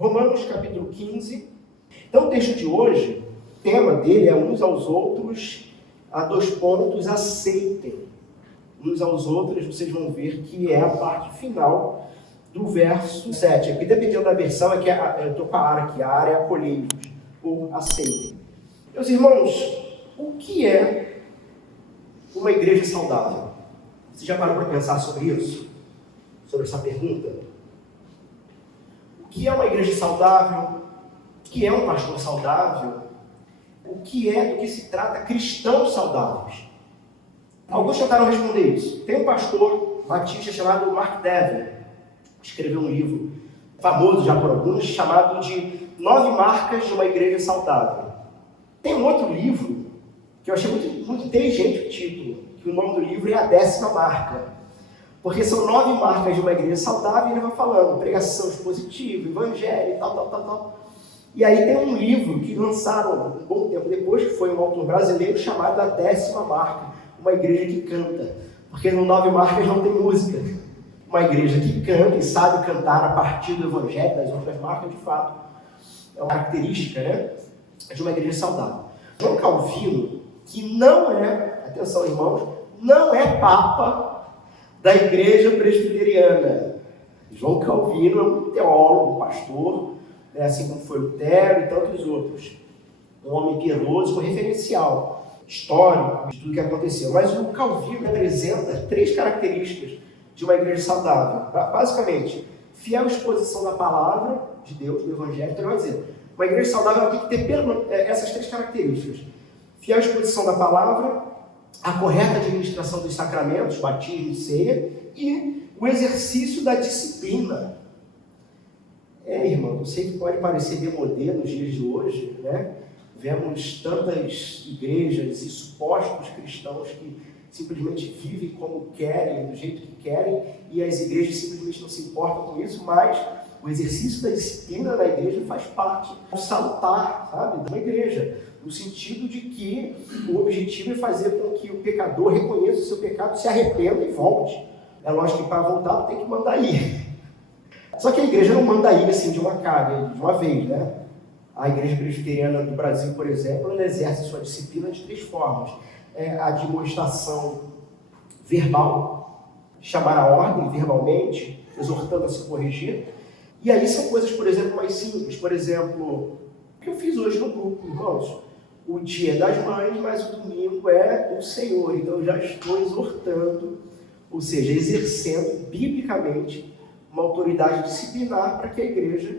Romanos capítulo 15. Então o texto de hoje, o tema dele é uns aos outros, a dois pontos, aceitem. Uns aos outros, vocês vão ver que é a parte final do verso 7. Aqui, dependendo da versão, é que eu estou com a área aqui, a área é acolhei-vos, ou aceitem. Meus irmãos, o que é uma igreja saudável? Você já parou para pensar sobre isso? Sobre essa pergunta? O que é uma igreja saudável? O que é um pastor saudável? O que é, do que se trata cristãos saudáveis? Alguns tentaram responder isso. Tem um pastor batista chamado Mark Dever, escreveu um livro famoso já por alguns, chamado de 9 Marcas de uma Igreja Saudável. Tem um outro livro, que eu achei muito inteligente o título, que o nome do livro é A 10ª Marca. Porque são 9 marcas de uma igreja saudável e ele vai falando pregação expositiva, evangelho, tal. E aí tem um livro que lançaram um bom tempo depois, que foi um autor brasileiro, chamado A 10ª Marca, uma igreja que canta. Porque no 9 marcas não tem música. Uma igreja que canta e sabe cantar a partir do evangelho, das outras marcas, de fato, é uma característica, né, de uma igreja saudável. João Calvino, que não é, atenção irmãos, não é papa da igreja presbiteriana. João Calvino é um teólogo, um pastor, né, assim como foi Lutero e tantos outros. Um homem piedoso, um referencial histórico de tudo que aconteceu. Mas o Calvino apresenta 3 características de uma igreja saudável. Basicamente, fiel exposição da palavra de Deus, do evangelho. Então, vai dizer, uma igreja saudável tem que ter essas 3 características. Fiel exposição da palavra, a correta administração dos sacramentos, batismo e ceia, e o exercício da disciplina. Irmão, eu sei que pode parecer demodê nos dias de hoje, né? Vemos tantas igrejas e supostos cristãos que simplesmente vivem como querem, do jeito que querem, e as igrejas simplesmente não se importam com isso, mas o exercício da disciplina na igreja faz parte do salutar, sabe, de uma igreja, no sentido de que o objetivo é fazer com que o pecador reconheça o seu pecado, se arrependa e volte. É lógico que para voltar tem que mandar ir. Só que a igreja não manda ir assim de uma carga, de uma vez, né? A igreja presbiteriana do Brasil, por exemplo, ela exerce sua disciplina de 3 formas. A admoestação verbal, chamar a ordem verbalmente, exortando a se corrigir. E aí são coisas, por exemplo, mais simples. Por exemplo, o que eu fiz hoje no grupo, irmãos? O dia das mães, mas o domingo é o Senhor. Então eu já estou exortando, ou seja, exercendo biblicamente uma autoridade disciplinar para que a igreja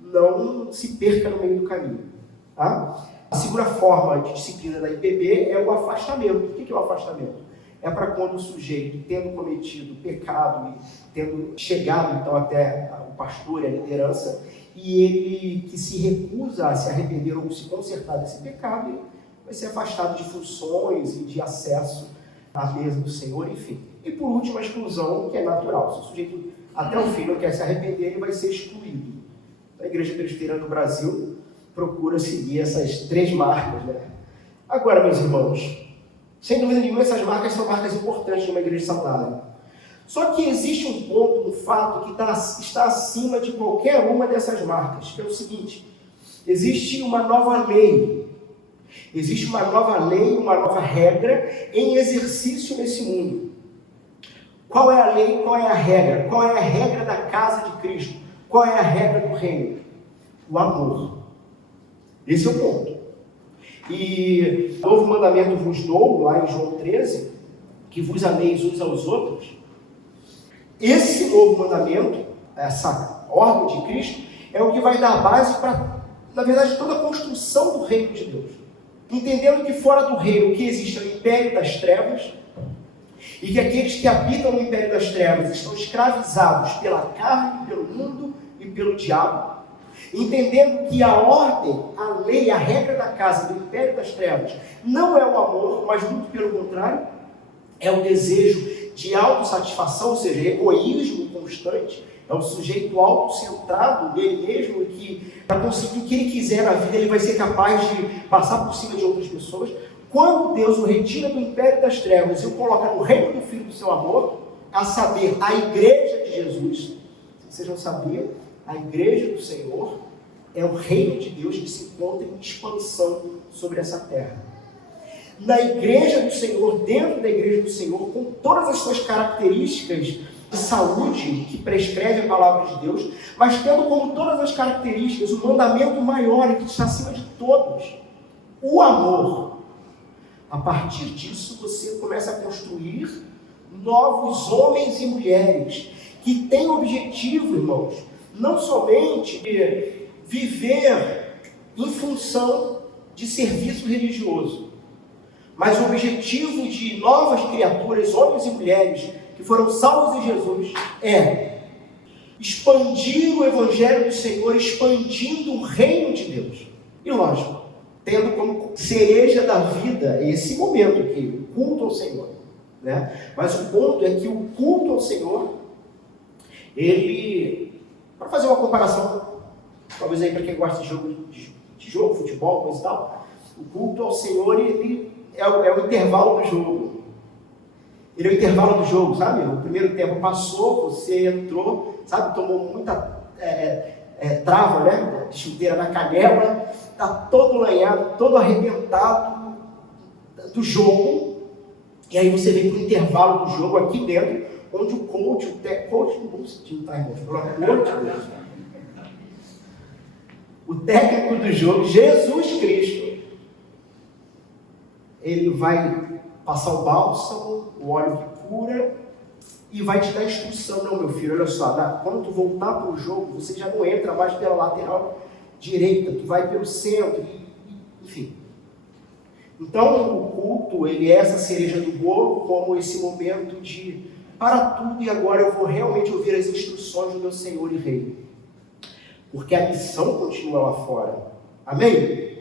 não se perca no meio do caminho. Tá? A segunda forma de disciplina da IPB é o afastamento. O que é o afastamento? É para quando o sujeito, tendo cometido pecado e tendo chegado então até o pastor e a liderança, e ele que se recusa a se arrepender ou se consertar desse pecado, ele vai ser afastado de funções e de acesso à mesa do Senhor, enfim. E por último, a exclusão, que é natural. Se o sujeito até o fim não quer se arrepender, ele vai ser excluído. A Igreja Presbiteriana do Brasil procura seguir essas 3 marcas, né? Agora, meus irmãos, sem dúvida nenhuma, essas marcas são marcas importantes de uma igreja saudável. Só que existe um ponto, um fato, que está acima de qualquer uma dessas marcas, que é o seguinte: existe uma nova lei. Existe uma nova lei, uma nova regra em exercício nesse mundo. Qual é a lei? Qual é a regra? Qual é a regra da casa de Cristo? Qual é a regra do reino? O amor. Esse é o ponto. E o novo mandamento vos dou, lá em João 13, que vos ameis uns aos outros. Esse novo mandamento, essa ordem de Cristo, é o que vai dar base para, na verdade, toda a construção do reino de Deus. Entendendo que fora do reino, o que existe é o império das trevas, e que aqueles que habitam no império das trevas estão escravizados pela carne, pelo mundo e pelo diabo. Entendendo que a ordem, a lei, a regra da casa do império das trevas não é o amor, mas muito pelo contrário, é o desejo de autossatisfação, ou seja, egoísmo constante, é o sujeito autocentrado nele mesmo, e que para conseguir o que ele quiser na vida, ele vai ser capaz de passar por cima de outras pessoas. Quando Deus o retira do império das trevas e o coloca no reino do Filho do seu amor, a saber, a igreja de Jesus, vocês não sabiam, A igreja do Senhor é o reino de Deus que se encontra em expansão sobre essa terra. Na igreja do Senhor, dentro da igreja do Senhor, com todas as suas características de saúde que prescreve a palavra de Deus, mas tendo como todas as características o mandamento maior e que está acima de todos, o amor. A partir disso, você começa a construir novos homens e mulheres que têm o objetivo, irmãos, não somente de viver em função de serviço religioso, mas o objetivo de novas criaturas, homens e mulheres, que foram salvos em Jesus, é expandir o Evangelho do Senhor, expandindo o reino de Deus. E lógico, tendo como cereja da vida esse momento aqui, o culto ao Senhor. Né? Mas o ponto é que o culto ao Senhor, ele, para fazer uma comparação, talvez aí para quem gosta de jogo, futebol, coisa e tal, o culto ao Senhor, ele é o intervalo do jogo. Ele é o intervalo do jogo, sabe? O primeiro tempo passou, você entrou, sabe? Tomou muita trava, né? De chuteira na canela, está todo lanhado, todo arrebentado do jogo. E aí você vem para o intervalo do jogo aqui dentro, onde o coach, não vamos sentir, tá, irmãos? O técnico do jogo, Jesus Cristo, ele vai passar o bálsamo, o óleo que cura, e vai te dar instrução. Não, meu filho, olha só, quando tu voltar para o jogo, você já não entra mais pela lateral direita, tu vai pelo centro, enfim. Então, o culto, ele é essa cereja do bolo, como esse momento de para tudo e agora eu vou realmente ouvir as instruções do meu Senhor e Rei. Porque a missão continua lá fora. Amém?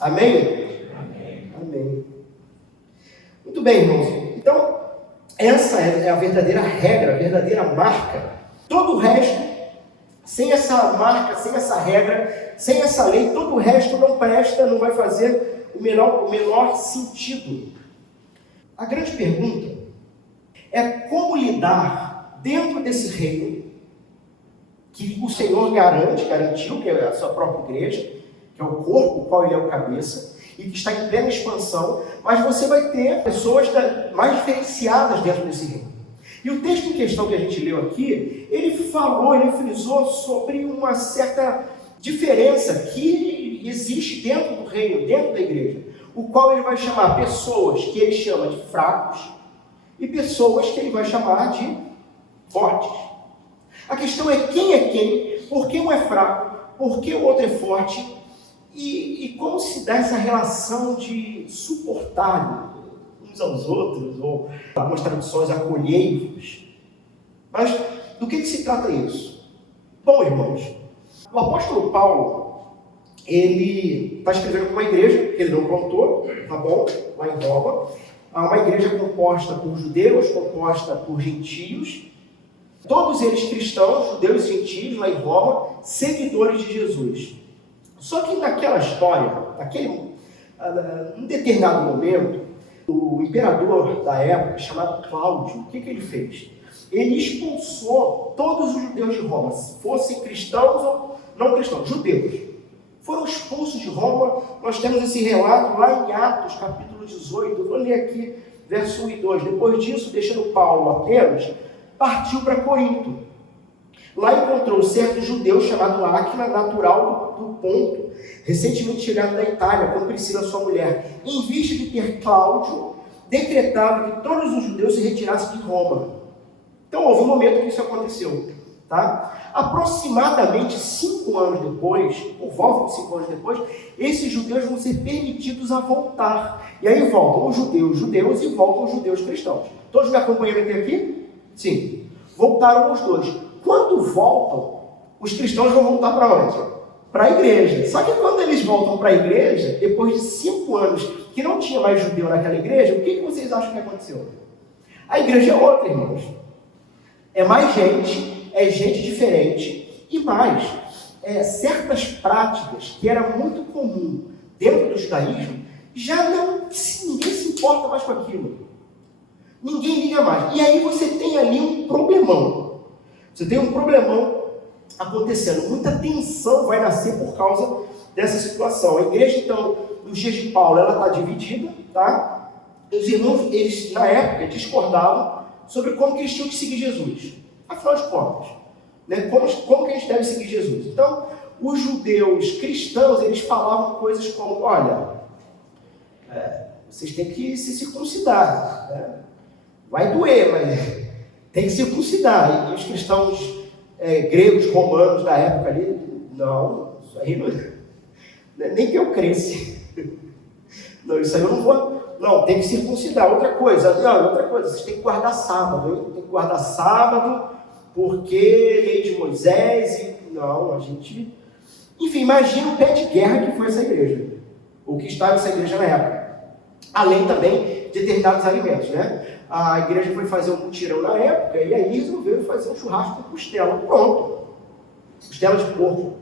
Amém? Amém. Amém. Muito bem, irmãos. Então, essa é a verdadeira regra, a verdadeira marca. Todo o resto, sem essa marca, sem essa regra, sem essa lei, todo o resto não presta, não vai fazer o menor sentido. A grande pergunta é como lidar dentro desse reino que o Senhor garantiu, que é a sua própria igreja, que é o corpo, o qual ele é o cabeça, e que está em plena expansão, mas você vai ter pessoas mais diferenciadas dentro desse reino. E o texto em questão que a gente leu aqui, ele frisou sobre uma certa diferença que existe dentro do reino, dentro da igreja, o qual ele vai chamar pessoas que ele chama de fracos e pessoas que ele vai chamar de fortes. A questão é quem, por que um é fraco, por que o outro é forte, e como se dá essa relação de suportar uns aos outros, ou algumas traduções, acolhei-vos. Mas do que se trata isso? Bom, irmãos, o apóstolo Paulo, ele está escrevendo para uma igreja que ele não plantou, tá bom? Lá em Roma. Uma igreja composta por judeus, composta por gentios, todos eles cristãos, judeus e gentios, lá em Roma, seguidores de Jesus. Só que naquela história, num determinado momento, o imperador da época, chamado Cláudio, o que ele fez? Ele expulsou todos os judeus de Roma, fossem cristãos ou não cristãos, judeus. Foram expulsos de Roma. Nós temos esse relato lá em Atos, capítulo 18. Eu vou ler aqui, verso 1 e 2. Depois disso, deixando Paulo apenas, partiu para Corinto. Lá encontrou um certo judeu chamado Áquila, natural do Ponto, recentemente chegado da Itália, com Priscila, sua mulher. Em vista de ter Cláudio decretado que todos os judeus se retirassem de Roma. Então houve um momento que isso aconteceu. Tá? Aproximadamente 5 anos depois, por volta de 5 anos depois, esses judeus vão ser permitidos a voltar. E aí voltam os judeus e voltam os judeus cristãos. Todos me acompanham até aqui? Sim. Voltaram os dois. Quando voltam, os cristãos vão voltar para onde? Para a igreja. Só que quando eles voltam para a igreja, depois de 5 anos que não tinha mais judeu naquela igreja, o que vocês acham que aconteceu? A igreja é outra, irmãos. É mais gente, é gente diferente e mais, certas práticas que era muito comum dentro do judaísmo, já ninguém se importa mais com aquilo. Ninguém liga mais. E aí você tem ali um problemão. Você tem um problemão acontecendo. Muita tensão vai nascer por causa dessa situação. A igreja, então, nos dias de Paulo, ela está dividida, tá? Os irmãos, eles, na época, discordavam sobre como que eles tinham que seguir Jesus. Afinal de contas, né? Como que a gente deve seguir Jesus? Então, os judeus cristãos, eles falavam coisas como, olha, vocês têm que se circuncidar, né? Vai doer, mas tem que circuncidar. E os cristãos gregos, romanos da época ali, não, isso aí não, nem que eu cresce. Não, isso aí eu não vou. Não, tem que circuncidar. Outra coisa, vocês têm que guardar sábado, hein? Tem que guardar sábado, porque lei de Moisés, não, a gente... Enfim, imagina o pé de guerra que foi essa igreja, o que estava nessa igreja na época. Além também de determinados alimentos, né? A igreja foi fazer um mutirão na época, e aí resolveram fazer um churrasco com costela. Pronto. Costela de porco.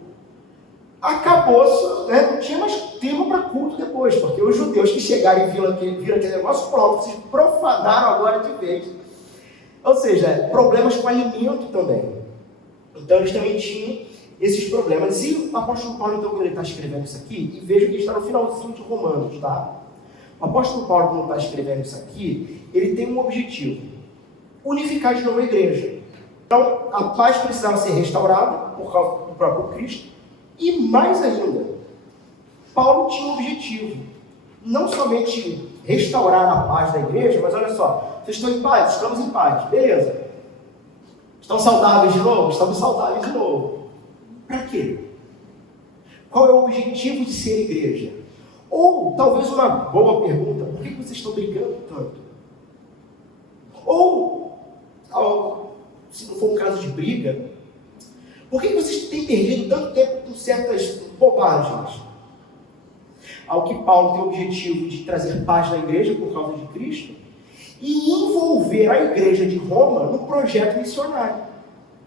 Acabou, né? Não tinha mais tema para culto depois, porque os judeus que chegaram e viram aquele negócio, pronto, vocês profanaram agora de vez. Ou seja, problemas com alimento também. Então eles também tinham esses problemas. E o apóstolo Paulo, então, quando ele está escrevendo isso aqui, e veja que está no finalzinho de Romanos, tá? O apóstolo Paulo, quando está escrevendo isso aqui, ele tem um objetivo: unificar de novo a igreja. Então, a paz precisava ser restaurada por causa do próprio Cristo. E mais ainda, Paulo tinha um objetivo: não somente restaurar a paz da igreja, mas olha só, vocês estão em paz? Estamos em paz, beleza. Estão saudáveis de novo? Estamos saudáveis de novo. Para quê? Qual é o objetivo de ser igreja? Ou, talvez uma boa pergunta: por que vocês estão brigando tanto? Ou, se não for um caso de briga, por que vocês têm perdido tanto tempo com certas bobagens? Ao que Paulo tem o objetivo de trazer paz na igreja por causa de Cristo e envolver a igreja de Roma no projeto missionário,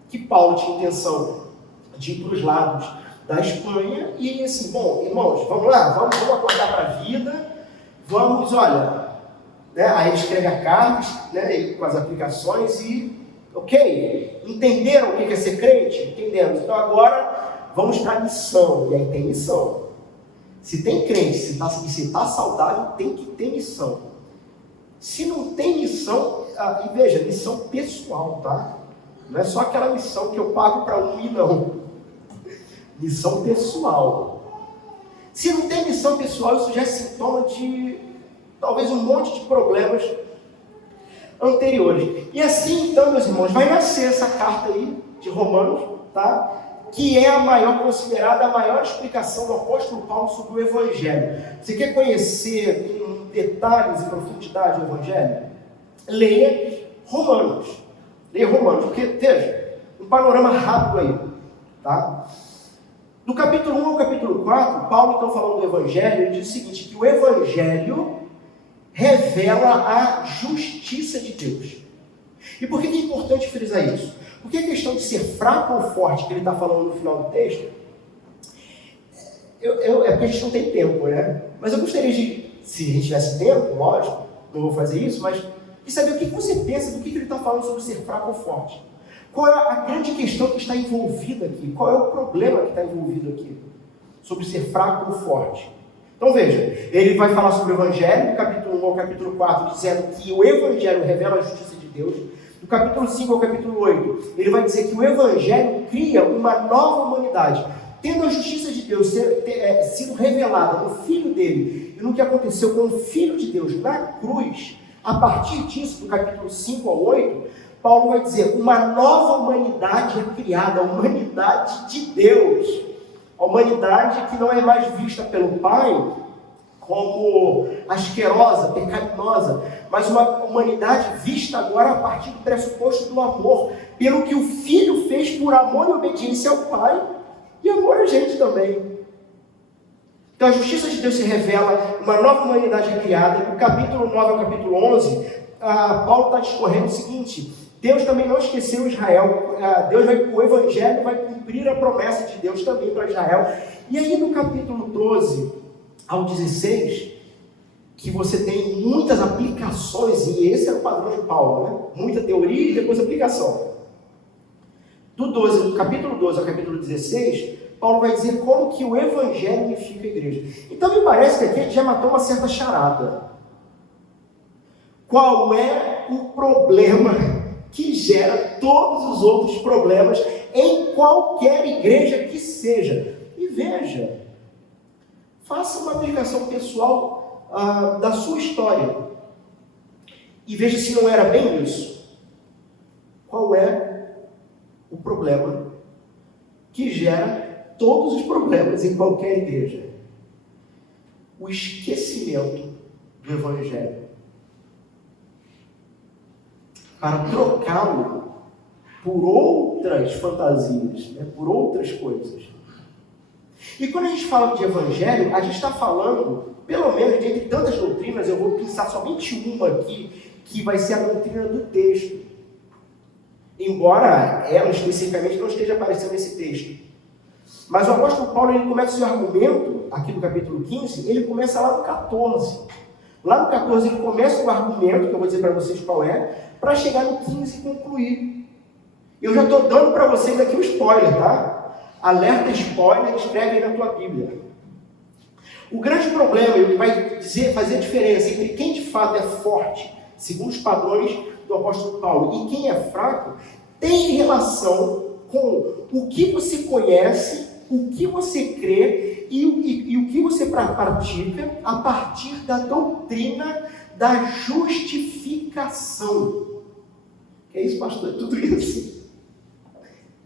que Paulo tinha intenção de ir para os lados da Espanha e assim, bom, irmãos, vamos lá, vamos acordar para a vida, vamos, olha, né, aí ele escreve a carta, né, com as aplicações e, ok, entenderam o que é ser crente? Entendemos. Então agora vamos para a missão, e aí tem missão. Se tem crente, se está saudável, tem que ter missão. Se não tem missão, e veja, missão pessoal, tá? Não é só aquela missão que eu pago para um e não. Missão pessoal. Se não tem missão pessoal, isso já é sintoma de talvez um monte de problemas anteriores. E assim, então, meus irmãos, vai nascer essa carta aí de Romanos, tá? Que é a maior, considerada a maior explicação do apóstolo Paulo sobre o Evangelho. Você quer conhecer em detalhes e profundidade o Evangelho? Leia Romanos. Leia Romanos, porque, veja, um panorama rápido aí, tá? Do capítulo 1 ao capítulo 4, Paulo, então, falando do Evangelho, ele diz o seguinte: que o Evangelho revela a justiça de Deus. E por que é importante frisar isso? Porque a questão de ser fraco ou forte, que ele está falando no final do texto, é porque a gente não tem tempo, né? Mas eu gostaria de, se a gente tivesse tempo, lógico, não vou fazer isso, mas de saber o que você pensa do que ele está falando sobre ser fraco ou forte. Qual é a grande questão que está envolvida aqui? Qual é o problema que está envolvido aqui? Sobre ser fraco ou forte. Então veja, ele vai falar sobre o Evangelho, do capítulo 1 ao capítulo 4, dizendo que o Evangelho revela a justiça de Deus. Do capítulo 5 ao capítulo 8, ele vai dizer que o Evangelho cria uma nova humanidade, tendo a justiça de Deus sido revelada no Filho dele, e no que aconteceu com o Filho de Deus na cruz. A partir disso, do capítulo 5 ao 8, Paulo vai dizer: uma nova humanidade é criada, a humanidade de Deus, a humanidade que não é mais vista pelo Pai como asquerosa, pecaminosa, mas uma humanidade vista agora a partir do pressuposto do amor, pelo que o Filho fez por amor e obediência ao Pai, e amor a gente também. Então a justiça de Deus se revela, uma nova humanidade é criada. Do capítulo 9 ao capítulo 11, Paulo está discorrendo o seguinte: Deus também não esqueceu Israel, o Evangelho vai cumprir a promessa de Deus também para Israel. E aí no capítulo 12 ao 16, que você tem muitas aplicações, e esse era o padrão de Paulo, né? Muita teoria e depois aplicação. do capítulo 12 ao capítulo 16, Paulo vai dizer como que o evangelho unifica a igreja. Então me parece que aqui ele já matou uma certa charada. Qual é o problema que gera todos os outros problemas em qualquer igreja que seja? E veja, faça uma aplicação pessoal da sua história e veja se não era bem isso. Qual é o problema que gera todos os problemas em qualquer igreja? O esquecimento do evangelho. Para trocá-lo por outras fantasias, né? Por outras coisas. E quando a gente fala de evangelho, a gente está falando, pelo menos dentre tantas doutrinas, eu vou pensar somente uma aqui, que vai ser a doutrina do texto. Embora ela especificamente não esteja aparecendo nesse texto. Mas o apóstolo Paulo, ele começa o seu argumento, aqui no capítulo 15, ele começa lá no 14. Lá no 14 ele começa o argumento, que eu vou dizer para vocês qual é, para chegar no 15 e concluir. Eu já estou dando para vocês aqui um spoiler, tá? Alerta spoiler, escreve aí na tua Bíblia. O grande problema, e o que vai fazer a diferença entre quem de fato é forte, segundo os padrões do apóstolo Paulo, e quem é fraco, tem relação com o que você conhece, o que você crê e o que você pratica a partir da doutrina da justificação. Que é isso, pastor? É tudo isso?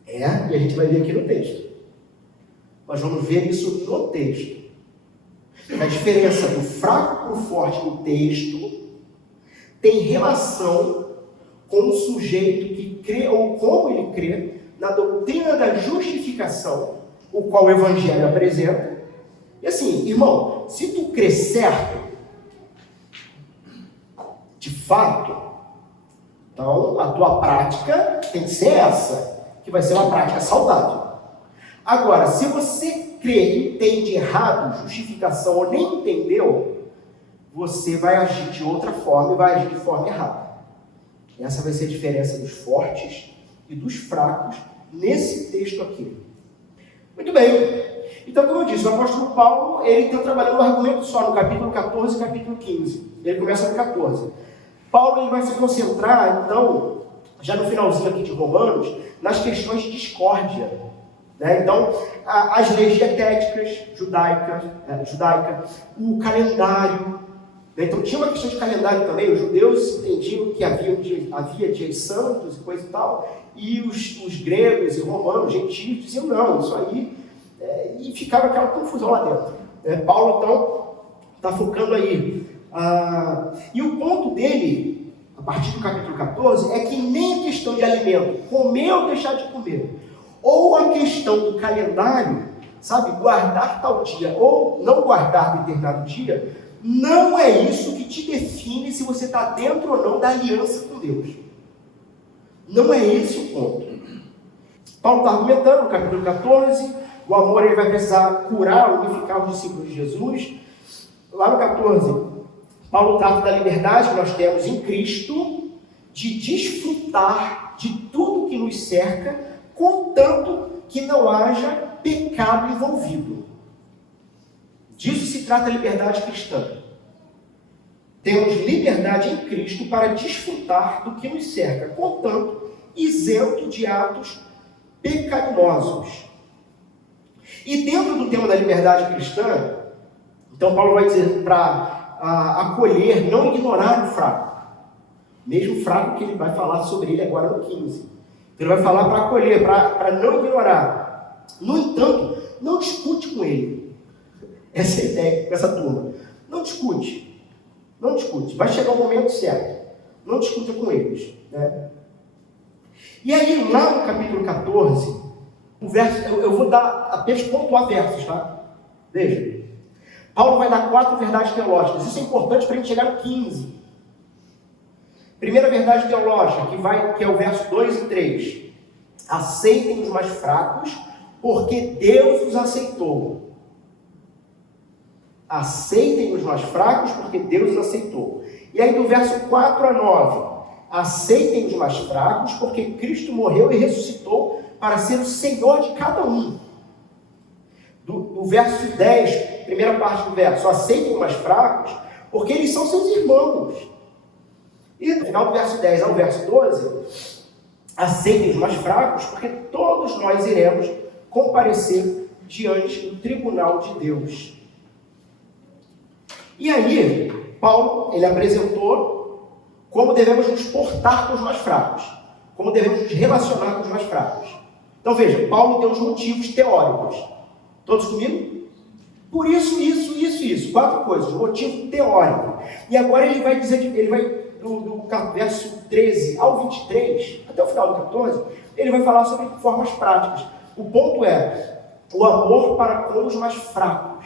E a gente vai ver aqui no texto. Nós vamos ver isso no texto. A diferença do fraco para o forte no texto tem relação com o sujeito que crê, ou como ele crê, na doutrina da justificação, o qual o Evangelho apresenta. E assim, irmão, se tu crê certo, de fato, então a tua prática tem que ser essa, que vai ser uma prática saudável. Agora, se você crê e entende errado, justificação, ou nem entendeu, você vai agir de outra forma e vai agir de forma errada. Essa vai ser a diferença dos fortes e dos fracos nesse texto aqui. Muito bem. Então, como eu disse, o apóstolo Paulo, ele está trabalhando um argumento só no capítulo 14 e capítulo 15. Ele começa no 14. Paulo ele vai se concentrar, então, já no finalzinho aqui de Romanos, nas questões de discórdia. Né? Então, as leis dietéticas judaicas, o calendário. Né? Então, tinha uma questão de calendário também. Os judeus entendiam que havia dias santos e coisa e tal, e os gregos e romanos, gentios, diziam não, isso aí, e ficava aquela confusão lá dentro. Paulo, então, está focando aí. E o ponto dele, a partir do capítulo 14, é que nem a questão de alimento, comer ou deixar de comer, ou a questão do calendário, sabe, guardar tal dia ou não guardar determinado dia, não é isso que te define se você está dentro ou não da aliança com Deus. Não é esse o ponto. Paulo está argumentando no capítulo 14, o amor ele vai precisar curar, unificar os discípulos de Jesus. Lá no 14, Paulo trata da liberdade que nós temos em Cristo, de desfrutar de tudo que nos cerca, contanto que não haja pecado envolvido. Disso se trata a liberdade cristã. Temos liberdade em Cristo para desfrutar do que nos cerca, contanto isento de atos pecaminosos. E dentro do tema da liberdade cristã, então Paulo vai dizer para acolher, não ignorar o fraco. Mesmo fraco que ele vai falar sobre ele agora no 15. Ele vai falar para acolher, para não ignorar. No entanto, não discute com ele. Essa é a ideia com essa turma. Não discute. Não discute. Vai chegar o momento certo. Não discuta com eles. Né? E aí, lá no capítulo 14, o verso, eu vou dar apenas pontuar versos, tá? Veja. Paulo vai dar 4 verdades teológicas. Isso é importante para a gente chegar no 15. Primeira verdade teológica, que é o verso 2 e 3. Aceitem os mais fracos, porque Deus os aceitou. Aceitem os mais fracos, porque Deus os aceitou. E aí do verso 4 a 9. Aceitem os mais fracos, porque Cristo morreu e ressuscitou para ser o Senhor de cada um. Do verso 10, primeira parte do verso, aceitem os mais fracos, porque eles são seus irmãos. E no final do verso 10 ao verso 12, aceitem os mais fracos, porque todos nós iremos comparecer diante do tribunal de Deus. E aí, Paulo, ele apresentou como devemos nos portar com os mais fracos, como devemos nos relacionar com os mais fracos. Então veja, Paulo deu os motivos teóricos. Todos comigo? Por isso, isso. 4 coisas, motivo teórico. E agora ele vai dizer, ele vai, do verso 13 ao 23, até o final do 14, ele vai falar sobre formas práticas. O ponto é, o amor para com os mais fracos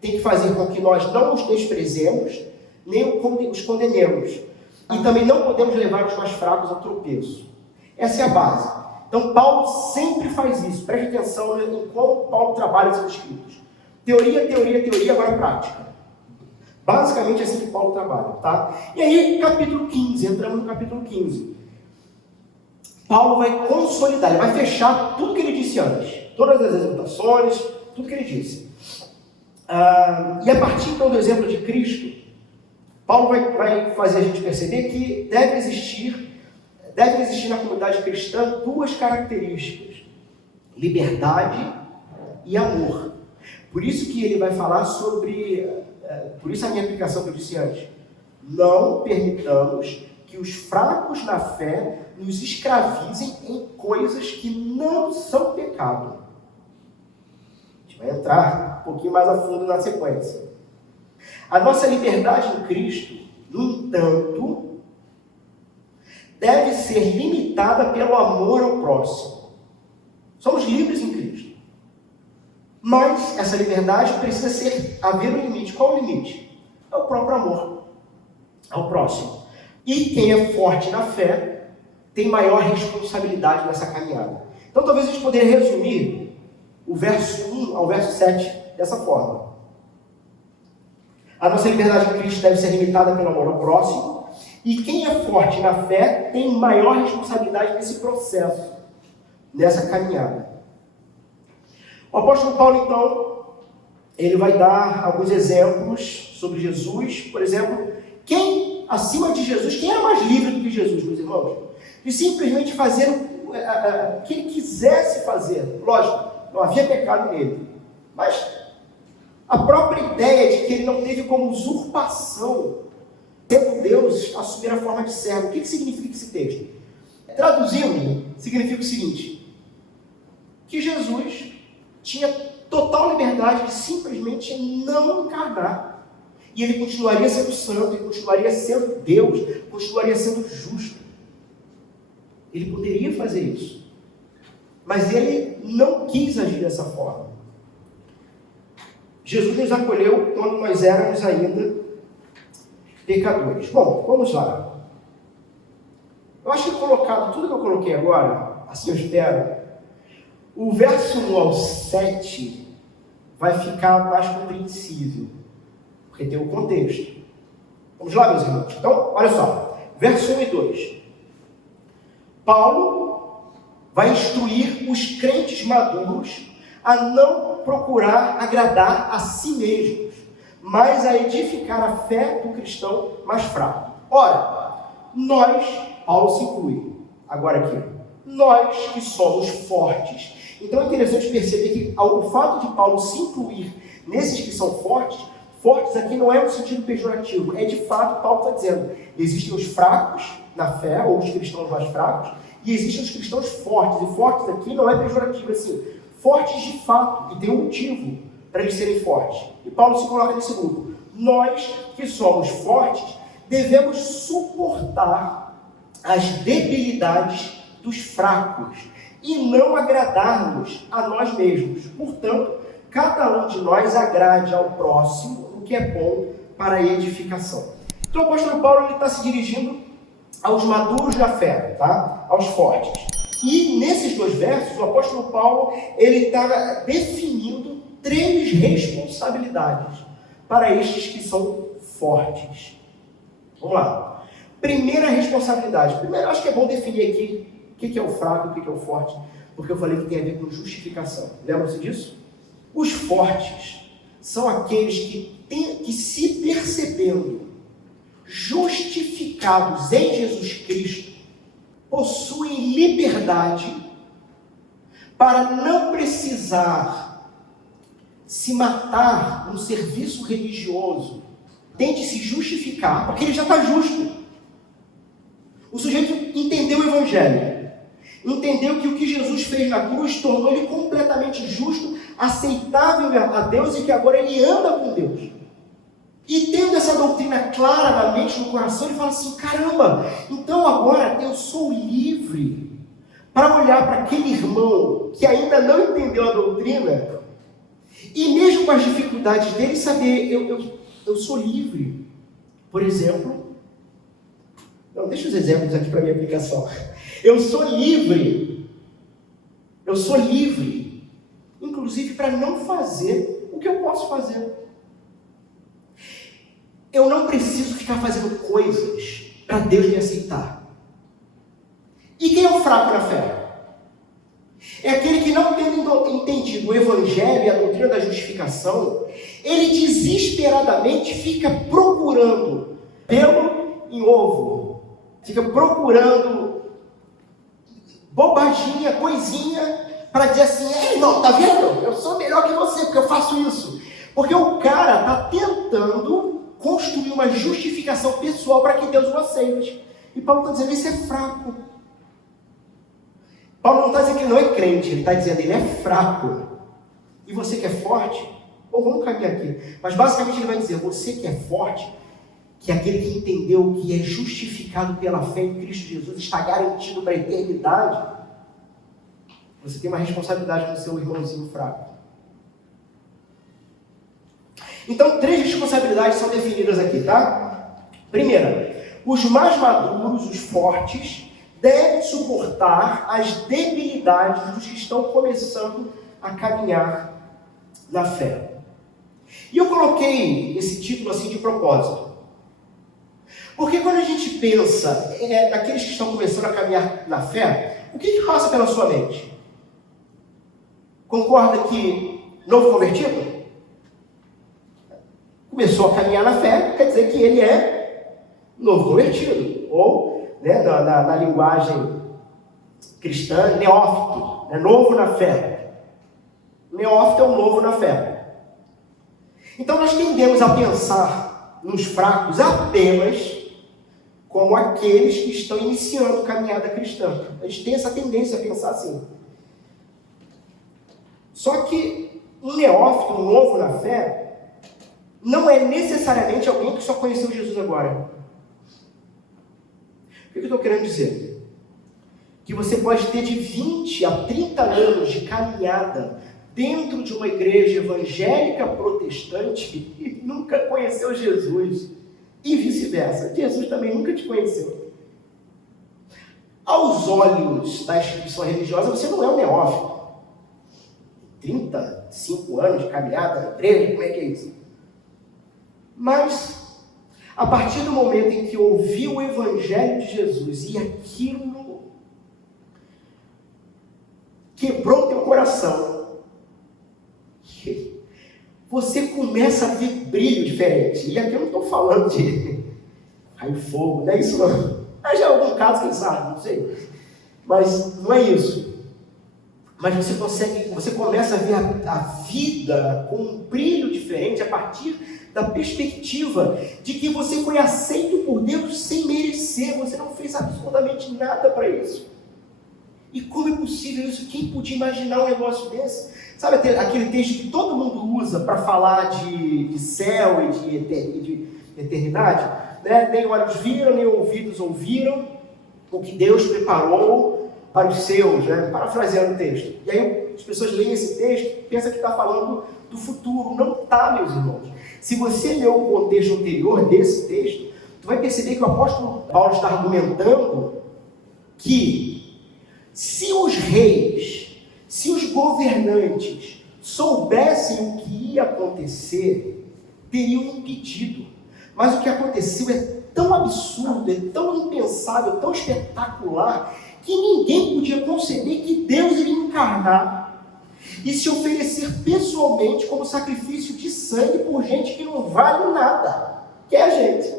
tem que fazer com que nós não os desprezemos, nem os condenemos. E também não podemos levar os mais fracos ao tropeço. Essa é a base. Então, Paulo sempre faz isso. Preste atenção em como Paulo trabalha seus escritos. Teoria, agora prática. Basicamente é assim que Paulo trabalha, tá? E aí, capítulo 15, entramos no capítulo 15. Paulo vai consolidar, ele vai fechar tudo que ele disse antes. Todas as exortações, tudo que ele disse. E a partir então do exemplo de Cristo, Paulo vai fazer a gente perceber que deve existir na comunidade cristã 2 características: liberdade e amor. Por isso que ele vai falar sobre, por isso a minha aplicação que eu disse antes, não permitamos que os fracos na fé nos escravizem em coisas que não são pecado. A gente vai entrar um pouquinho mais a fundo na sequência. A nossa liberdade em Cristo, no entanto, deve ser limitada pelo amor ao próximo. Somos livres em Cristo. Mas essa liberdade precisa haver um limite. Qual o limite? É o próprio amor ao próximo. E quem é forte na fé tem maior responsabilidade nessa caminhada. Então talvez a gente poderia resumir o verso 1 ao verso 7 dessa forma. A nossa liberdade em Cristo deve ser limitada pelo amor ao próximo. E quem é forte na fé tem maior responsabilidade nesse processo, nessa caminhada. O apóstolo Paulo, então, ele vai dar alguns exemplos sobre Jesus. Por exemplo, quem acima de Jesus, quem era mais livre do que Jesus, meus irmãos? De simplesmente fazer o que ele quisesse fazer. Lógico, não havia pecado nele. Mas a própria ideia de que ele não teve como usurpação, sendo Deus, assumir a forma de servo. O que significa esse texto? Traduzindo, significa o seguinte: que Jesus tinha total liberdade de simplesmente não encarnar. E ele continuaria sendo santo, ele continuaria sendo Deus, continuaria sendo justo. Ele poderia fazer isso. Mas ele não quis agir dessa forma. Jesus nos acolheu quando nós éramos ainda pecadores. Bom, vamos lá. Eu acho que colocado tudo que eu coloquei agora, assim eu espero, o verso 1 ao 7 vai ficar mais compreensível, porque tem o contexto. Vamos lá, meus irmãos. Então, olha só, verso 1 e 2. Paulo vai instruir os crentes maduros a não procurar agradar a si mesmos, mas a edificar a fé do cristão mais fraco. Ora, nós, Paulo se inclui, agora aqui, nós que somos fortes. Então é interessante perceber que o fato de Paulo se incluir nesses que são fortes aqui não é um sentido pejorativo, é de fato, Paulo está dizendo, existem os fracos na fé, ou os cristãos mais fracos, e existem os cristãos fortes, e fortes aqui não é pejorativo, assim, fortes de fato, e tem um motivo para eles serem fortes. E Paulo se coloca nesse grupo. Nós que somos fortes, devemos suportar as debilidades dos fracos e não agradar-nos a nós mesmos. Portanto, cada um de nós agrade ao próximo o que é bom para a edificação. Então o apóstolo Paulo está se dirigindo aos maduros da fé, tá? Aos fortes. E nesses 2 versos, o apóstolo Paulo ele está definindo 3 responsabilidades para estes que são fortes. Vamos lá. Primeira responsabilidade. Primeiro, acho que é bom definir aqui o que é o fraco e o que é o forte. Porque eu falei que tem a ver com justificação. Lembram-se disso? Os fortes são aqueles que se percebendo justificados em Jesus Cristo, possuem liberdade para não precisar se matar num serviço religioso. Tente se justificar, porque ele já está justo. O sujeito entendeu o Evangelho, entendeu que o que Jesus fez na cruz tornou ele completamente justo, aceitável a Deus, e que agora ele anda com Deus. E tendo essa doutrina clara na mente, no coração, ele fala assim: caramba, então agora eu sou livre para olhar para aquele irmão que ainda não entendeu a doutrina, e mesmo com as dificuldades dele, saber, eu sou livre. Por exemplo, não, deixa os exemplos aqui para minha aplicação. Eu sou livre, inclusive para não fazer o que eu posso fazer. Eu não preciso ficar fazendo coisas para Deus me aceitar. E quem é o fraco na fé? É aquele que, não tendo entendido o Evangelho e a doutrina da justificação, ele desesperadamente fica procurando pelo em ovo, fica procurando bobaginha, coisinha, para dizer assim: ei, irmão, tá vendo? Eu sou melhor que você, porque eu faço isso. Porque o cara está tentando construir uma justificação pessoal para que Deus o aceite. E Paulo está dizendo: isso é fraco. Paulo não está dizendo que ele não é crente, ele está dizendo que ele é fraco. E você que é forte, ou vamos caminhar aqui, mas basicamente ele vai dizer: você que é forte, que é aquele que entendeu que é justificado pela fé em Cristo Jesus, está garantido para a eternidade, você tem uma responsabilidade com o seu irmãozinho fraco. Então, 3 responsabilidades são definidas aqui, tá? Primeira, os mais maduros, os fortes, devem suportar as debilidades dos que estão começando a caminhar na fé. E eu coloquei esse título assim de propósito. Porque quando a gente pensa naqueles que estão começando a caminhar na fé, o que passa pela sua mente? Concorda que novo convertido? Começou a caminhar na fé, quer dizer que ele é novo convertido. Ou, na linguagem cristã, neófito, novo na fé. Neófito é o novo na fé. Então nós tendemos a pensar nos fracos apenas como aqueles que estão iniciando a caminhada cristã. A gente tem essa tendência a pensar assim. Só que um neófito, um novo na fé, não é necessariamente alguém que só conheceu Jesus agora. O que eu estou querendo dizer? Que você pode ter de 20 a 30 anos de caminhada dentro de uma igreja evangélica protestante e nunca conheceu Jesus. E vice-versa. Jesus também nunca te conheceu. Aos olhos da instituição religiosa, você não é um neófito. 35 anos de caminhada na igreja, como é que é isso? Mas, a partir do momento em que ouviu o Evangelho de Jesus e aquilo quebrou teu coração, você começa a ver brilho diferente. E aqui eu não estou falando de raio fogo, não é isso não. Mas já é algum caso, quem sabe, não sei. Mas não é isso. Mas você começa a ver a vida com um brilho diferente a partir da perspectiva de que você foi aceito por Deus sem merecer. Você não fez absolutamente nada para isso. E como é possível isso? Quem podia imaginar um negócio desse? Sabe aquele texto que todo mundo usa para falar de céu e de eternidade? Nem olhos viram, nem ouvidos ouviram o que Deus preparou para os seus, parafraseando o texto. E aí as pessoas leem esse texto e pensam que está falando do futuro. Não está, meus irmãos. Se você ler o contexto anterior desse texto, tu vai perceber que o apóstolo Paulo está argumentando que se os reis, se os governantes soubessem o que ia acontecer, teriam impedido. Mas o que aconteceu é tão absurdo, é tão impensável, tão espetacular, que ninguém podia conceber que Deus iria encarnar e se oferecer pessoalmente como sacrifício de sangue por gente que não vale nada, que é a gente.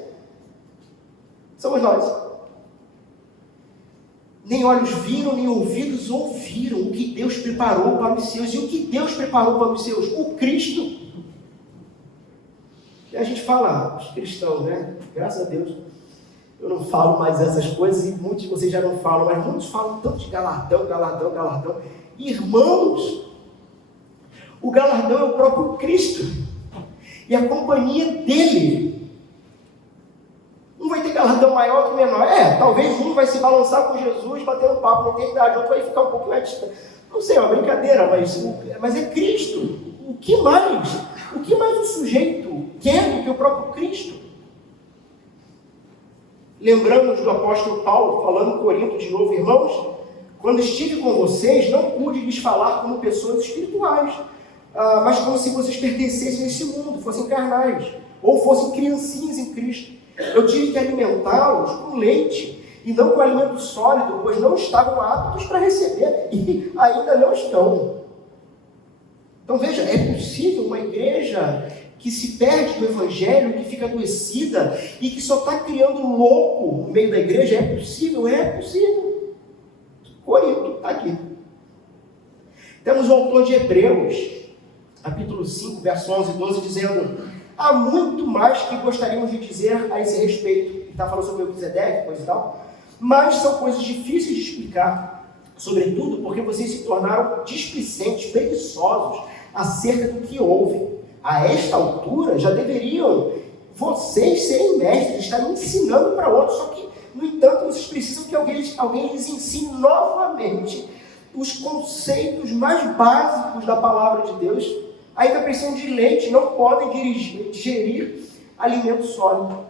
Somos nós. Nem olhos viram, nem ouvidos ouviram o que Deus preparou para os seus. E o que Deus preparou para os seus? O Cristo. E a gente fala, os cristãos, né? Graças a Deus, eu não falo mais essas coisas e muitos de vocês já não falam, mas muitos falam tanto de galardão, galardão, galardão. Irmãos, o galardão é o próprio Cristo e a companhia dele. Um vai ter galardão maior que menor. Talvez um vai se balançar com Jesus, bater um papo na eternidade, outro vai ficar um pouco mais distante. Não sei, é uma brincadeira, mas é Cristo. O que mais? O que mais o sujeito quer do que o próprio Cristo? Lembramos do apóstolo Paulo, falando em Corinto de novo, irmãos, quando estive com vocês, não pude lhes falar como pessoas espirituais, mas como se vocês pertencessem a esse mundo, fossem carnais, ou fossem criancinhas em Cristo. Eu tive que alimentá-los com leite e não com alimento sólido, pois não estavam aptos para receber e ainda não estão. Então veja, é possível uma igreja que se perde do evangelho, que fica adoecida e que só está criando louco no meio da igreja? É possível? É possível. Corinto está aqui. Temos o autor de Hebreus, capítulo 5, verso 11 e 12, dizendo: há muito mais que gostaríamos de dizer a esse respeito. Ele está falando sobre o Melquisedeque, coisa e tal. Mas são coisas difíceis de explicar, sobretudo porque vocês se tornaram displicentes, preguiçosos acerca do que houve. A esta altura, já deveriam vocês serem mestres, estarem ensinando para outros. Só que, no entanto, vocês precisam que alguém lhes ensine novamente os conceitos mais básicos da palavra de Deus. Ainda precisam de leite, não podem digerir alimento sólido.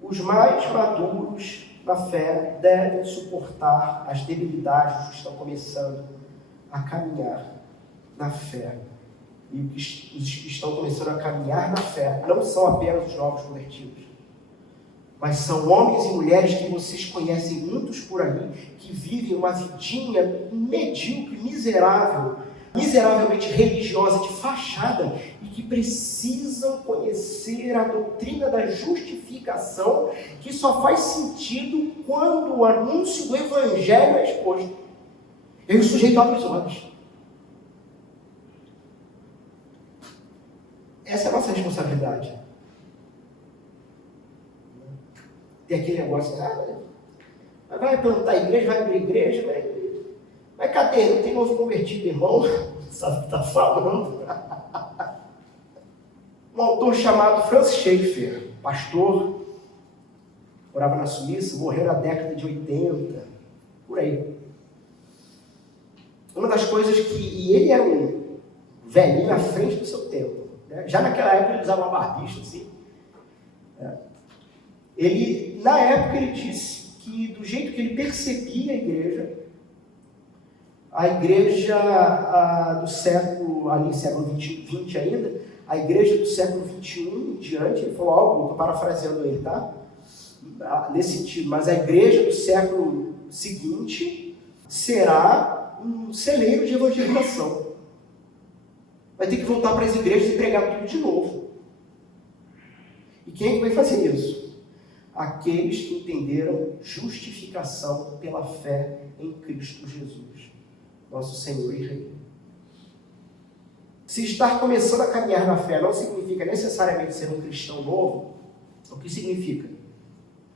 Os mais maduros na fé devem suportar as debilidades dos que estão começando a caminhar na fé. E os que estão começando a caminhar na fé não são apenas os novos convertidos, mas são homens e mulheres que vocês conhecem muitos por aí, que vivem uma vidinha medíocre, miseravelmente religiosa, de fachada, e que precisam conhecer a doutrina da justificação, que só faz sentido quando o anúncio do evangelho é exposto. E o sujeito abre os olhos. Essa é a nossa responsabilidade. Tem aquele negócio, vai plantar a igreja, vai abrir igreja, mas cadê? Não tem novo convertido, irmão? Sabe o que está falando? Um autor chamado Francis Schaeffer, pastor, morava na Suíça, morreu na década de 80, por aí. Uma das coisas e ele era um velhinho à frente do seu tempo, né? Já naquela época ele usava uma barbicha assim. Na época ele disse que do jeito que ele percebia a igreja do século, ali século 20 ainda, a igreja do século 21 em diante, ele falou algo, estou parafraseando ele, tá? Nesse sentido, mas a igreja do século seguinte será um celeiro de evangelização. Vai ter que voltar para as igrejas e pregar tudo de novo. E quem é que vai fazer isso? Aqueles que entenderam justificação pela fé em Cristo Jesus, nosso Senhor e Rei. Se estar começando a caminhar na fé não significa necessariamente ser um cristão novo, o que significa?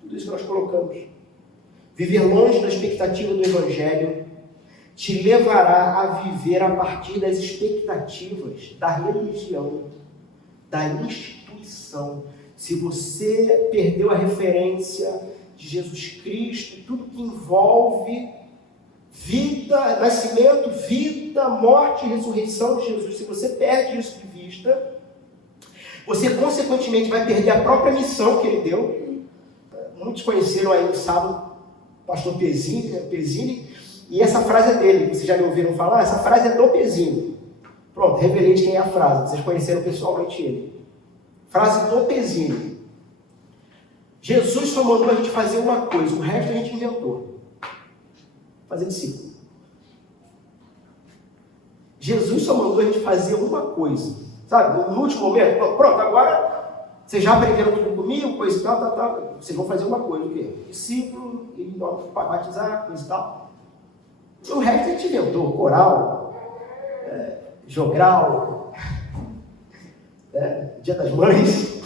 Tudo isso que nós colocamos. Viver longe da expectativa do Evangelho te levará a viver a partir das expectativas da religião, da instituição. Se você perdeu a referência de Jesus Cristo, tudo que envolve vida, nascimento, vida, morte e ressurreição de Jesus, se você perde isso de vista, você consequentemente vai perder a própria missão que ele deu. Muitos conheceram aí no sábado o pastor Pezzini, e essa frase é dele, vocês já me ouviram falar? Essa frase é do Pezzini. Pronto, revelei de quem é a frase, vocês conheceram pessoalmente ele. Frase do Pezzini. Jesus só mandou a gente fazer uma coisa, o resto a gente inventou. fazer discípulo. Jesus só mandou a gente fazer uma coisa, sabe? No último momento, pronto, agora vocês já aprenderam tudo comigo, coisa e tal. Vocês vão fazer uma coisa, o quê? Discípulo, e batizar, coisa e tal. O resto a gente inventou, coral, jogral, Dia das Mães.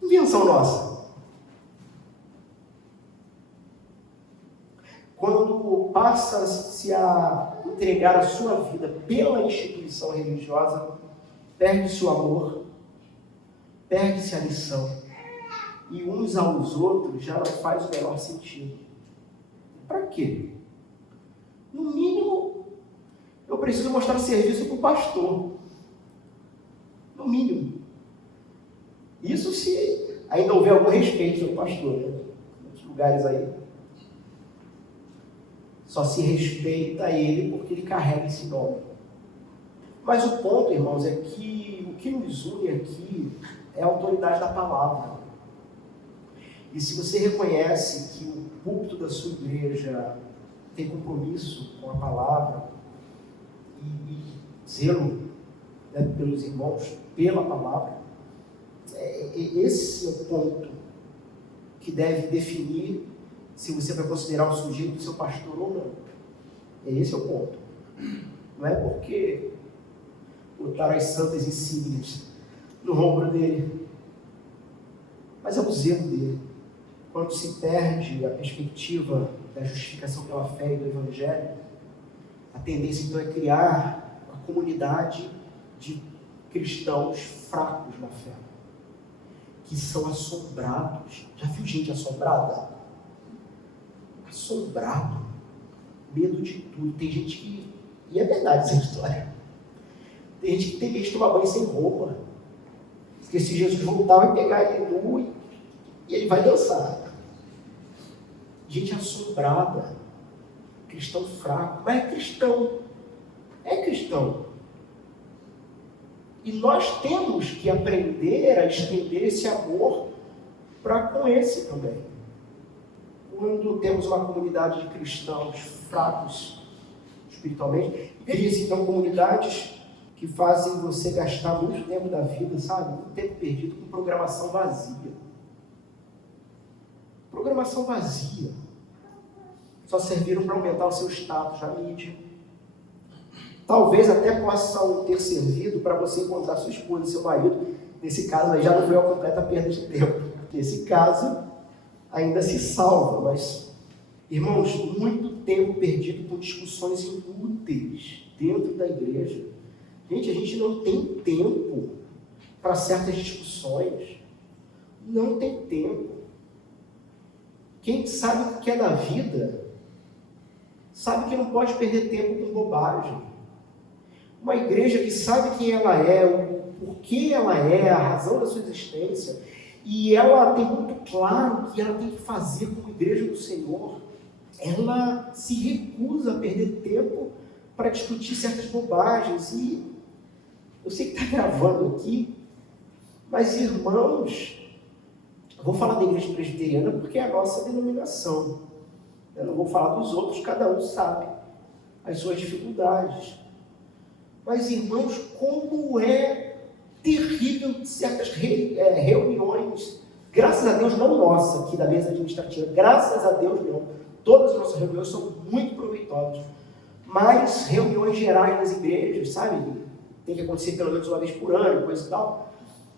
Invenção nossa. Quando passa-se a entregar a sua vida pela instituição religiosa, perde-se o amor, perde-se a lição, e uns aos outros já não faz o menor sentido. Para quê? No mínimo, eu preciso mostrar serviço para o pastor. No mínimo. Isso se ainda houver algum respeito pelo pastor, né? Em outros lugares aí. Só se respeita ele porque ele carrega esse nome. Mas o ponto, irmãos, é que o que nos une aqui é a autoridade da palavra. E se você reconhece que o púlpito da sua igreja tem compromisso com a palavra e zelo, né, pelos irmãos, pela palavra, esse é o ponto que deve definir se você vai considerar o sujeito do seu pastor ou não. Esse é o ponto. Não é porque botaram as santas insígnias no ombro dele, mas é o zelo dele. Quando se perde a perspectiva da justificação pela fé e do Evangelho, a tendência então é criar uma comunidade de cristãos fracos na fé, que são assombrados. Já viu gente assombrada? Assombrado, medo de tudo. Tem gente que, e é verdade essa história, tem gente que tem medo de tomar banho sem roupa, porque se Jesus voltar vai pegar ele nu e ele vai dançar. Gente assombrada, cristão fraco, mas é cristão. E nós temos que aprender a estender esse amor para com esse também. Quando temos uma comunidade de cristãos fracos espiritualmente, existem então comunidades que fazem você gastar muito tempo da vida, sabe? Um tempo perdido com programação vazia. Programação vazia. Só serviram para aumentar o seu status na mídia. Talvez até possam ter servido para você encontrar sua esposa e seu marido. Nesse caso aí já não foi uma completa perda de tempo. Nesse caso ainda se salva, mas, irmãos, muito tempo perdido com discussões inúteis dentro da igreja. Gente, a gente não tem tempo para certas discussões. Não tem tempo. Quem sabe o que é da vida, sabe que não pode perder tempo com bobagem. Uma igreja que sabe quem ela é, o porquê ela é, a razão da sua existência, e ela tem muito claro o que ela tem que fazer como igreja do Senhor, ela se recusa a perder tempo para discutir certas bobagens. E eu sei que está gravando aqui, mas, irmãos, eu vou falar da igreja presbiteriana porque é a nossa denominação. Eu não vou falar dos outros, cada um sabe as suas dificuldades. Mas, irmãos, como é terrível certas reuniões, graças a Deus, não nossa, aqui da mesa administrativa, graças a Deus não. Todas as nossas reuniões são muito proveitosas. Mas reuniões gerais das igrejas, sabe? Tem que acontecer pelo menos uma vez por ano, coisa e tal.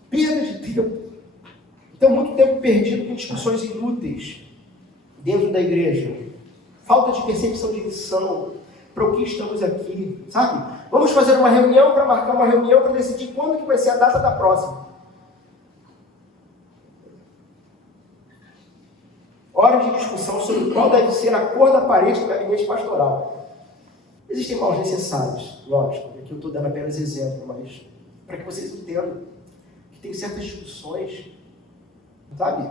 Perda de tempo. Então, muito tempo perdido com discussões inúteis dentro da igreja. Falta de percepção de missão. Para o que estamos aqui, sabe? Vamos fazer uma reunião para marcar uma reunião para decidir quando que vai ser a data da próxima. Horas de discussão sobre qual deve ser a cor da parede do gabinete pastoral. Existem maus necessários, lógico. Aqui eu estou dando apenas exemplo, mas para que vocês entendam que tem certas discussões, sabe?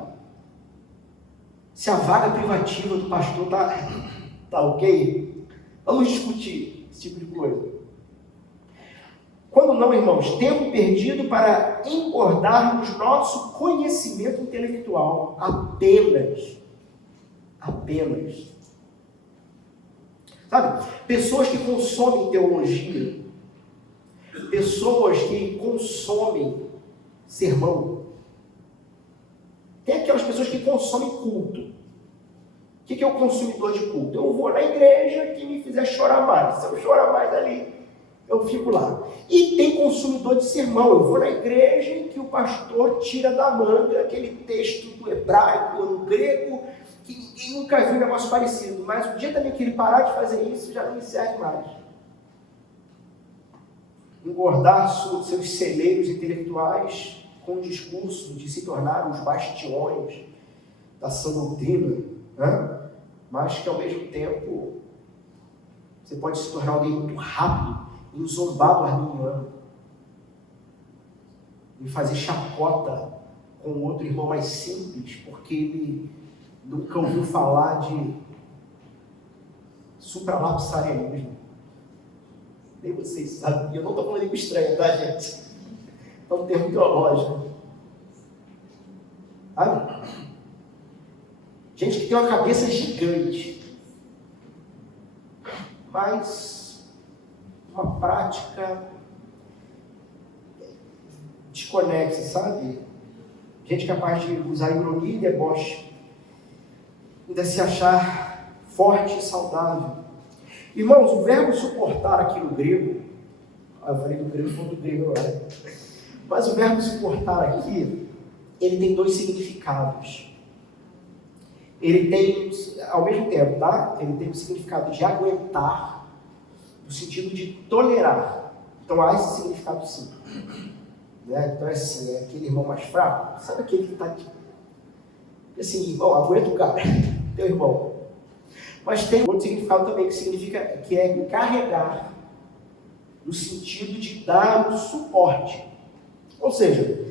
Se a vaga privativa do pastor tá ok, vamos discutir esse tipo de coisa. Quando não, irmãos, tempo perdido para engordarmos nosso conhecimento intelectual. Apenas. Sabe? Pessoas que consomem teologia, pessoas que consomem sermão. Tem aquelas pessoas que consomem culto. O que é o consumidor de culto? Eu vou na igreja que me fizer chorar mais. Se eu chorar mais ali, eu fico lá. E tem consumidor de sermão. Eu vou na igreja em que o pastor tira da manga aquele texto do hebraico ou no grego, que ninguém nunca viu um negócio parecido. Mas o dia também que ele parar de fazer isso, já não me serve mais. Engordar seus celeiros intelectuais com o discurso de se tornar os bastiões da sã doutrina, né? Mas que ao mesmo tempo você pode se tornar alguém muito rápido em zombar do arminiano, em fazer chacota com outro irmão mais simples, porque ele nunca ouviu falar de supralapsarianismo. Nem vocês sabem, eu não estou falando língua estranha, tá, gente? É um termo teológico. Sabe? Gente que tem uma cabeça gigante, mas uma prática desconexa, sabe? Gente capaz de usar ironia e deboche, ainda se achar forte e saudável. Irmãos, o verbo suportar aqui no grego, eu falei do grego, foi do grego agora, mas o verbo suportar aqui, ele tem dois significados. Ele tem, ao mesmo tempo, tá? Ele tem o significado de aguentar, no sentido de tolerar. Então há esse significado sim. Né? Então é assim, é aquele irmão mais fraco, sabe aquele que está aqui? Assim, irmão, aguenta o cara, teu irmão. Mas tem outro significado também, que significa, que é carregar, no sentido de dar um suporte. Ou seja,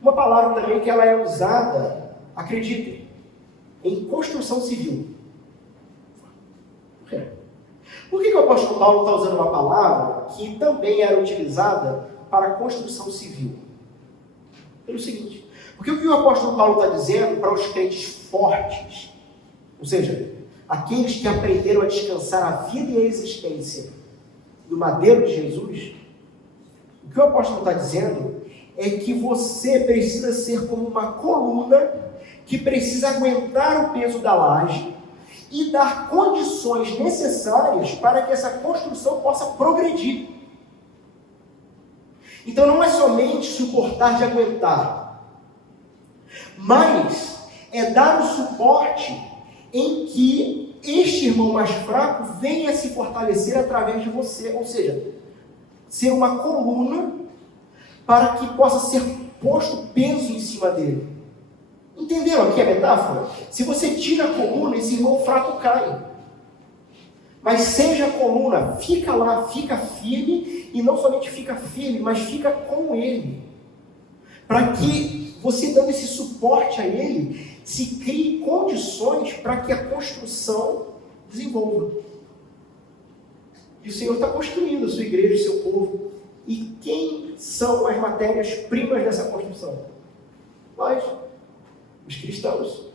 uma palavra também que ela é usada, acreditem, em construção civil. Por que o apóstolo Paulo está usando uma palavra que também era utilizada para a construção civil? Pelo seguinte, porque o que o apóstolo Paulo está dizendo para os crentes fortes, ou seja, aqueles que aprenderam a descansar a vida e a existência do madeiro de Jesus, o que o apóstolo está dizendo é que você precisa ser como uma coluna que precisa aguentar o peso da laje e dar condições necessárias para que essa construção possa progredir. Então não é somente suportar de aguentar, mas é dar o suporte em que este irmão mais fraco venha se fortalecer através de você, ou seja, ser uma coluna para que possa ser posto peso em cima dele. Entenderam aqui a metáfora? Se você tira a coluna, esse irmão fraco cai. Mas seja a coluna, fica lá, fica firme, e não somente fica firme, mas fica com ele. Para que você dando esse suporte a ele, se crie condições para que a construção desenvolva. E o Senhor está construindo a sua igreja, o seu povo. E quem são as matérias-primas dessa construção? Nós, os cristãos.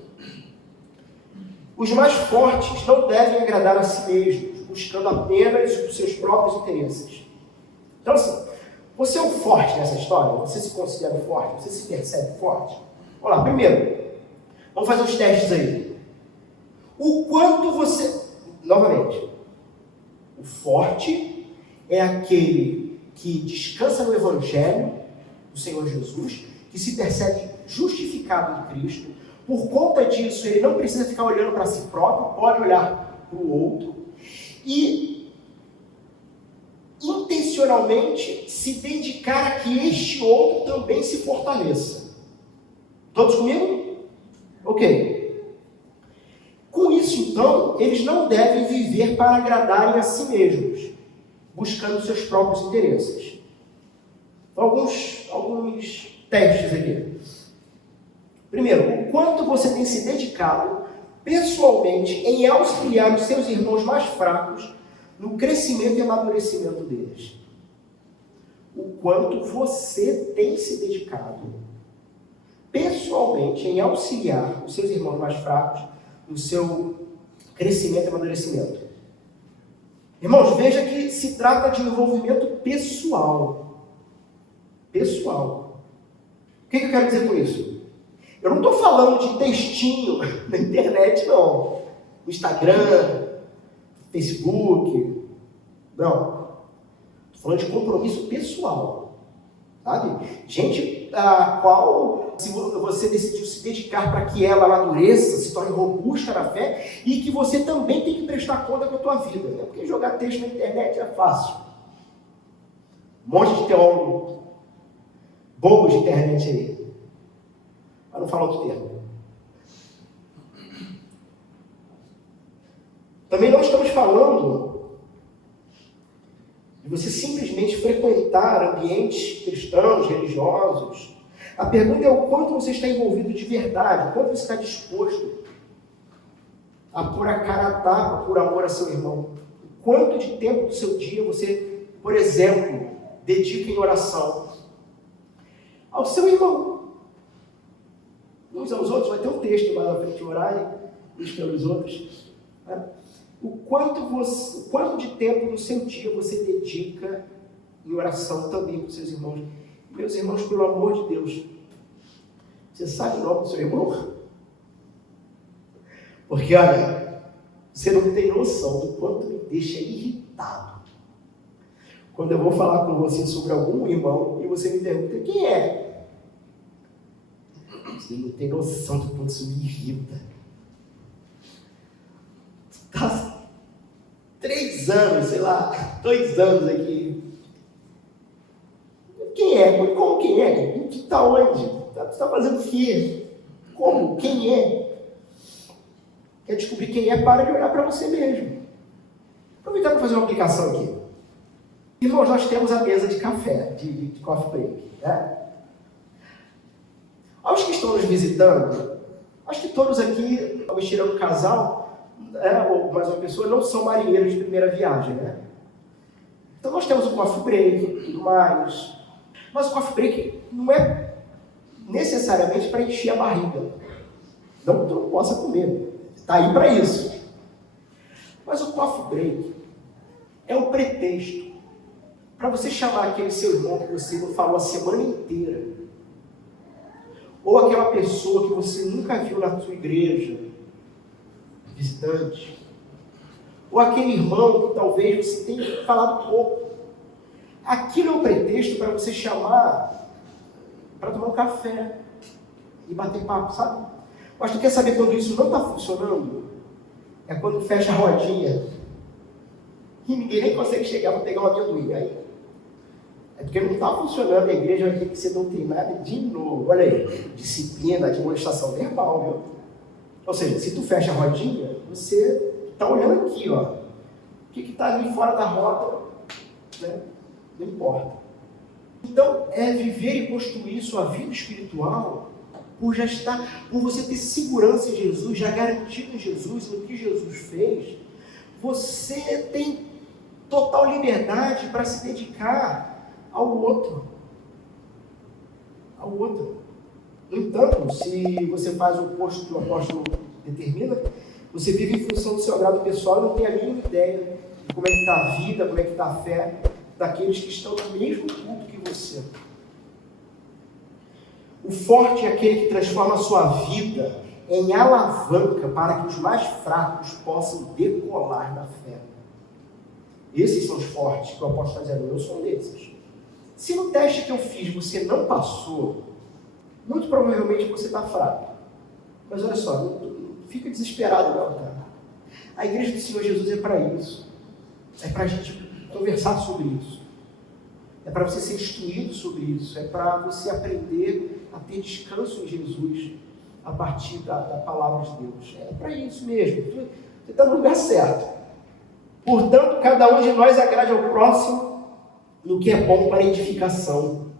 Os mais fortes não devem agradar a si mesmos, buscando apenas os seus próprios interesses. Então assim, você é um forte nessa história? Você se considera forte? Você se percebe forte? Vamos lá, primeiro, vamos fazer uns testes aí. O quanto você... Novamente, o forte é aquele que descansa no Evangelho do Senhor Jesus, que se percebe justificado em Cristo. Por conta disso, ele não precisa ficar olhando para si próprio, pode olhar para o outro. E intencionalmente se dedicar a que este outro também se fortaleça. Todos comigo? Ok. Com isso, então, eles não devem viver para agradarem a si mesmos, buscando seus próprios interesses. Alguns testes aqui. Primeiro, o quanto você tem se dedicado pessoalmente em auxiliar os seus irmãos mais fracos no crescimento e amadurecimento deles. O quanto você tem se dedicado pessoalmente em auxiliar os seus irmãos mais fracos no seu crescimento e amadurecimento. Irmãos, veja que se trata de envolvimento pessoal. Pessoal. O que eu quero dizer com isso? Eu não estou falando de textinho na internet, não. No Instagram, Facebook. Não. Estou falando de compromisso pessoal. Sabe? Gente a qual, se você decidiu se dedicar para que ela amadureça, se torne robusta na fé, e que você também tem que prestar conta com a tua vida. Né? Porque jogar texto na internet é fácil. Um monte de teólogo bobo de internet aí. Para não falar outro termo. Também não estamos falando de você simplesmente frequentar ambientes cristãos, religiosos. A pergunta é o quanto você está envolvido de verdade, o quanto você está disposto a pôr a cara a tapa por amor a seu irmão. O quanto de tempo do seu dia você, por exemplo, dedica em oração ao seu irmão. Uns aos outros, vai ter um texto lá na frente, orar uns pelos outros. Né? O quanto de tempo no seu dia você dedica em oração também com seus irmãos. Meus irmãos, pelo amor de Deus, você sabe o nome do seu irmão? Porque, olha, você não tem noção do quanto me deixa irritado quando eu vou falar com você sobre algum irmão e você me pergunta quem é. Você não tem noção do quanto isso me irrita. Está 3 anos, sei lá, 2 anos aqui. Quem é? Como quem é? Está onde? Você está fazendo o quê? Como? Quem é? Quer descobrir quem é? Para de olhar para você mesmo. Aproveitar para fazer uma aplicação aqui. Irmãos, nós temos a mesa de café, de coffee break. Né? Aos que estão nos visitando, acho que todos aqui, talvez tirando o casal, ou mais uma pessoa, não são marinheiros de primeira viagem. Né? Então nós temos o coffee break e tudo mais. Mas o coffee break não é necessariamente para encher a barriga. Não que tu não possa comer. Está aí para isso. Mas o coffee break é um pretexto para você chamar aquele seu irmão que você não falou a semana inteira. Ou aquela pessoa que você nunca viu na sua igreja, visitante. Ou aquele irmão que talvez você tenha falado pouco. Aquilo é um pretexto para você chamar para tomar um café e bater papo, sabe? Mas tu quer saber quando isso não está funcionando? É quando fecha a rodinha e ninguém nem consegue chegar para pegar uma amendoim. Aí é porque não está funcionando, a igreja vai ter que ser doutrinada de novo. Olha aí, disciplina, demonstração verbal, viu? Ou seja, se tu fecha a rodinha, você está olhando aqui, ó. O que está ali fora da roda, né? Não importa. Então, é viver e construir sua vida espiritual por você ter segurança em Jesus, já garantido em Jesus, no que Jesus fez. Você tem total liberdade para se dedicar ao outro. Ao outro. No entanto, se você faz o oposto que o apóstolo determina, você vive em função do seu agrado pessoal e não tem a mínima ideia de como é que está a vida, como é que está a fé daqueles que estão no mesmo culto que você. O forte é aquele que transforma a sua vida em alavanca para que os mais fracos possam decolar na fé. Esses são os fortes que o apóstolo está dizendo, eu sou um desses. Se no teste que eu fiz você não passou, muito provavelmente você está fraco. Mas olha só, não fica desesperado não, tá? A igreja do Senhor Jesus é para isso. É para a gente conversar sobre isso. É para você ser instruído sobre isso. É para você aprender a ter descanso em Jesus a partir da palavra de Deus. É para isso mesmo. Você está no lugar certo. Portanto, cada um de nós agrade ao próximo no que é bom para edificação.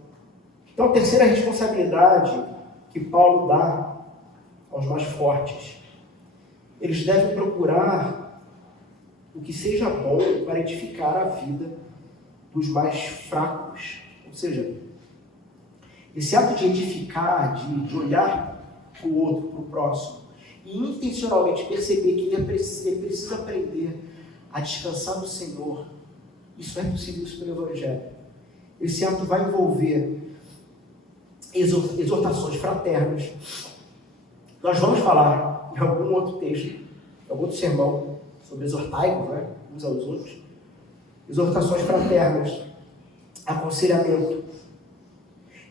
Então, a terceira responsabilidade que Paulo dá aos mais fortes. Eles devem procurar o que seja bom para edificar a vida dos mais fracos. Ou seja, esse ato de edificar, de olhar para o outro, para o próximo, e intencionalmente perceber que ele precisa aprender a descansar no Senhor. Isso é possível isso pelo Evangelho. Esse ato vai envolver exortações fraternas. Nós vamos falar em algum outro texto, em algum outro sermão, sobre exortai-vos, né, uns aos outros. Exortações fraternas, aconselhamento,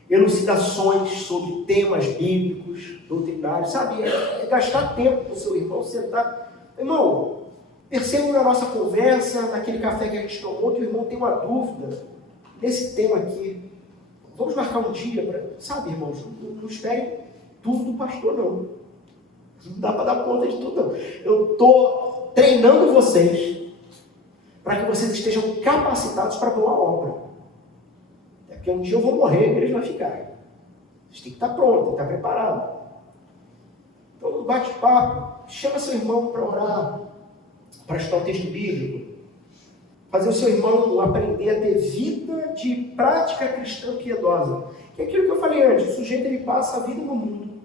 elucidações sobre temas bíblicos, doutrinários, sabe? É gastar tempo com o seu irmão, sentar. Irmão, perceba na nossa conversa, naquele café que a gente tomou, que o irmão tem uma dúvida nesse tema aqui. Vamos marcar um dia, sabe, irmãos? Não espere tudo do pastor, não. Não dá para dar conta de tudo, não. Eu estou treinando vocês para que vocês estejam capacitados para boa obra. É porque um dia eu vou morrer, a igreja vai ficar. Vocês têm que estar prontos, têm que estar preparados. Então, no bate-papo, chama seu irmão para orar, para estudar o texto bíblico, fazer o seu irmão aprender a ter vida de prática cristã piedosa. Que é aquilo que eu falei antes, o sujeito ele passa a vida no mundo,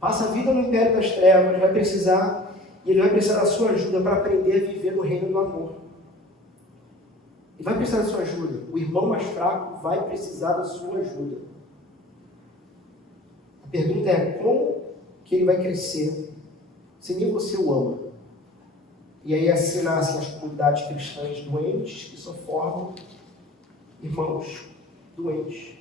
passa a vida no império das trevas, ele vai precisar da sua ajuda para aprender a viver no reino do amor. Ele vai precisar da sua ajuda. O irmão mais fraco vai precisar da sua ajuda. A pergunta é, como que ele vai crescer se nem você o ama? E aí assim nascem as comunidades cristãs doentes, que só formam irmãos doentes.